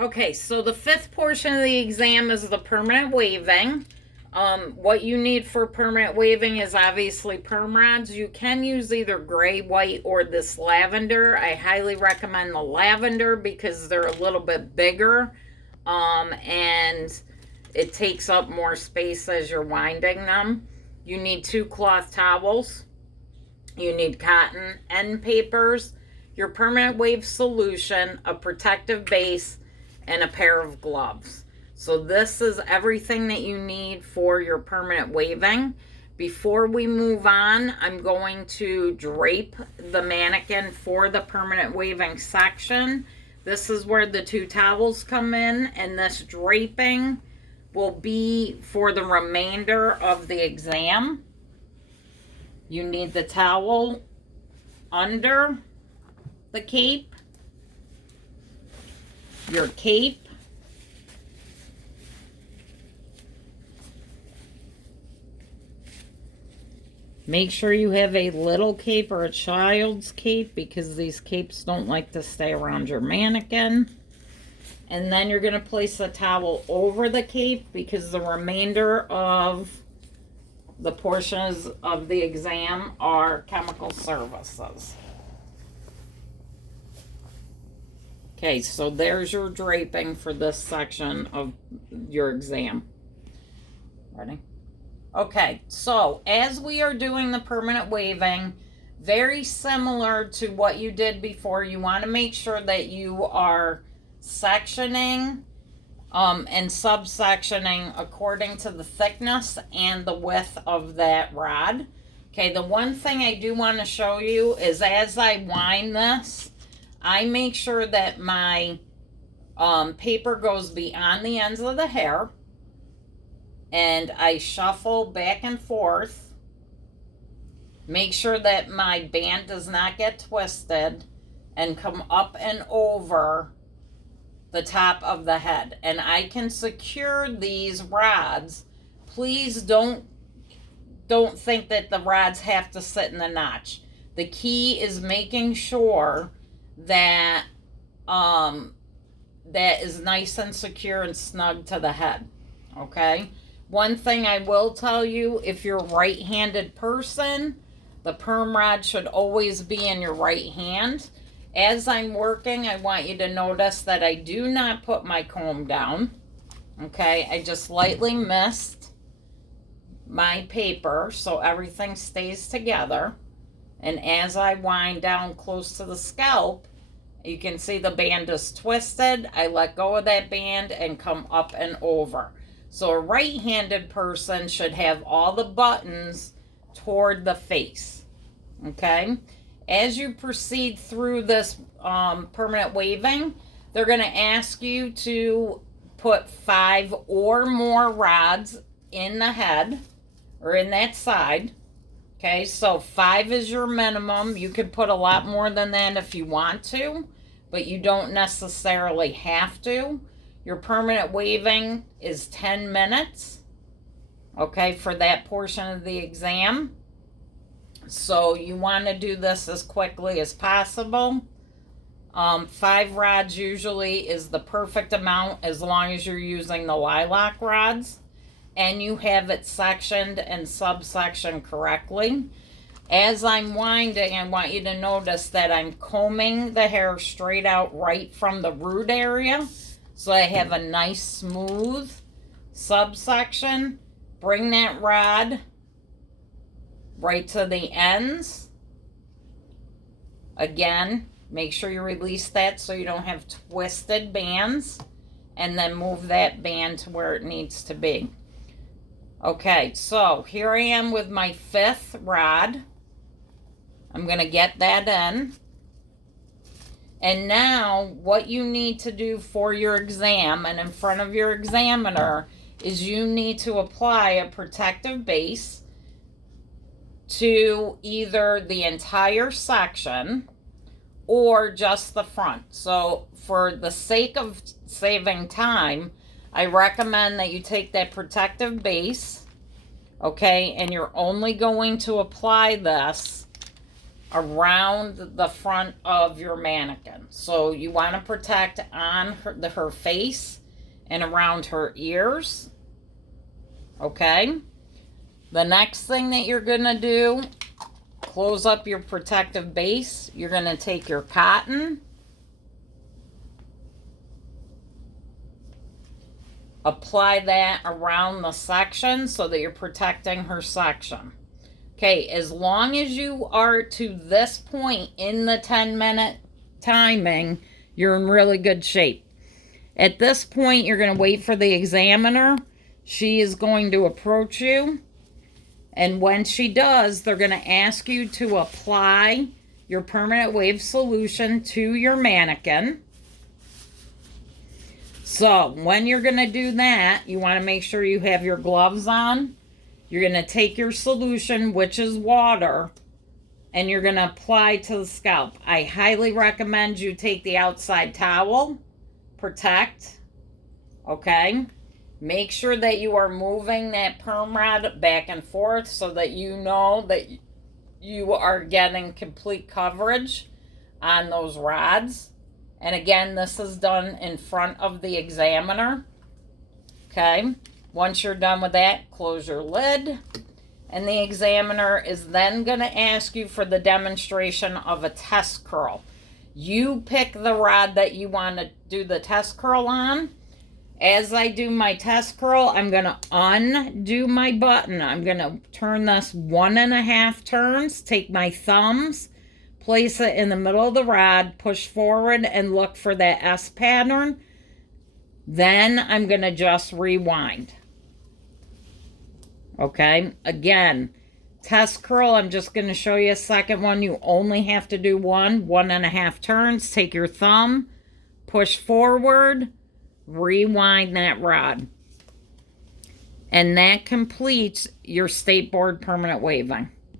Okay, so the fifth portion of the exam is the permanent waving. What you need for permanent waving is obviously perm rods. You can use either gray, white, or this lavender. I highly recommend the lavender because they're a little bit bigger, and it takes up more space as you're winding them. You need 2 cloth towels. You need cotton end papers, your permanent wave solution, a protective base, and a pair of gloves. So this is everything that you need for your permanent waving. Before we move on, I'm going to drape the mannequin for the permanent waving section. This is where the 2 towels come in, and this draping will be for the remainder of the exam. You need the towel under the cape, your cape, make sure you have a little cape or a child's cape because these capes don't like to stay around your mannequin. And then you're going to place a towel over the cape because the remainder of the portions of the exam are chemical services. Okay, so there's your draping for this section of your exam. Ready? Okay, so as we are doing the permanent waving, very similar to what you did before, you want to make sure that you are sectioning and subsectioning according to the thickness and the width of that rod. Okay, the one thing I do want to show you is as I wind this, I make sure that my paper goes beyond the ends of the hair, and I shuffle back and forth. Make sure that my band does not get twisted and come up and over the top of the head. And I can secure these rods. Please don't think that the rods have to sit in the notch. The key is making sure that that is nice and secure and snug to the head. Okay? One thing I will tell you, if you're a right-handed person, the perm rod should always be in your right hand. As I'm working, I want you to notice that I do not put my comb down. Okay, I just lightly mist my paper so everything stays together. And as I wind down close to the scalp, you can see the band is twisted. I let go of that band and come up and over. So a right-handed person should have all the buttons toward the face. Okay? As you proceed through this permanent waving, they're going to ask you to put 5 or more rods in the head or in that side. Okay, so 5 is your minimum. You could put a lot more than that if you want to, but you don't necessarily have to. Your permanent waving is 10 minutes, okay, for that portion of the exam. So you want to do this as quickly as possible. 5 rods usually is the perfect amount as long as you're using the lilac rods and you have it sectioned and subsectioned correctly. As I'm winding, I want you to notice that I'm combing the hair straight out right from the root area so I have a nice smooth subsection. Bring that rod right to the ends. Again, make sure you release that so you don't have twisted bands, and then move that band to where it needs to be. Okay, so here I am with my 5th rod. I'm going to get that in. And now what you need to do for your exam and in front of your examiner is you need to apply a protective base to either the entire section or just the front. So for the sake of saving time, I recommend that you take that protective base, okay, and you're only going to apply this around the front of your mannequin. So you want to protect on her face and around her ears. Okay? The next thing that you're going to do, close up your protective base. You're going to take your cotton, apply that around the section so that you're protecting her section. Okay, as long as you are to this point in the 10-minute timing, you're in really good shape. At this point, you're going to wait for the examiner. She is going to approach you. And when she does, they're going to ask you to apply your permanent wave solution to your mannequin. So when you're going to do that, you want to make sure you have your gloves on. You're going to take your solution, which is water, and you're going to apply to the scalp. I highly recommend you take the outside towel, protect, okay? Make sure that you are moving that perm rod back and forth so that you know that you are getting complete coverage on those rods. And again, this is done in front of the examiner. Okay, once you're done with that, close your lid. And the examiner is then going to ask you for the demonstration of a test curl. You pick the rod that you want to do the test curl on. As I do my test curl, I'm going to undo my button. I'm going to turn this 1.5 turns, take my thumbs, place it in the middle of the rod, push forward and look for that S pattern. Then I'm going to just rewind. Okay, again, test curl, I'm just going to show you a second one. You only have to do 1.5 turns. Take your thumb, push forward, rewind that rod. And that completes your stateboard permanent waving.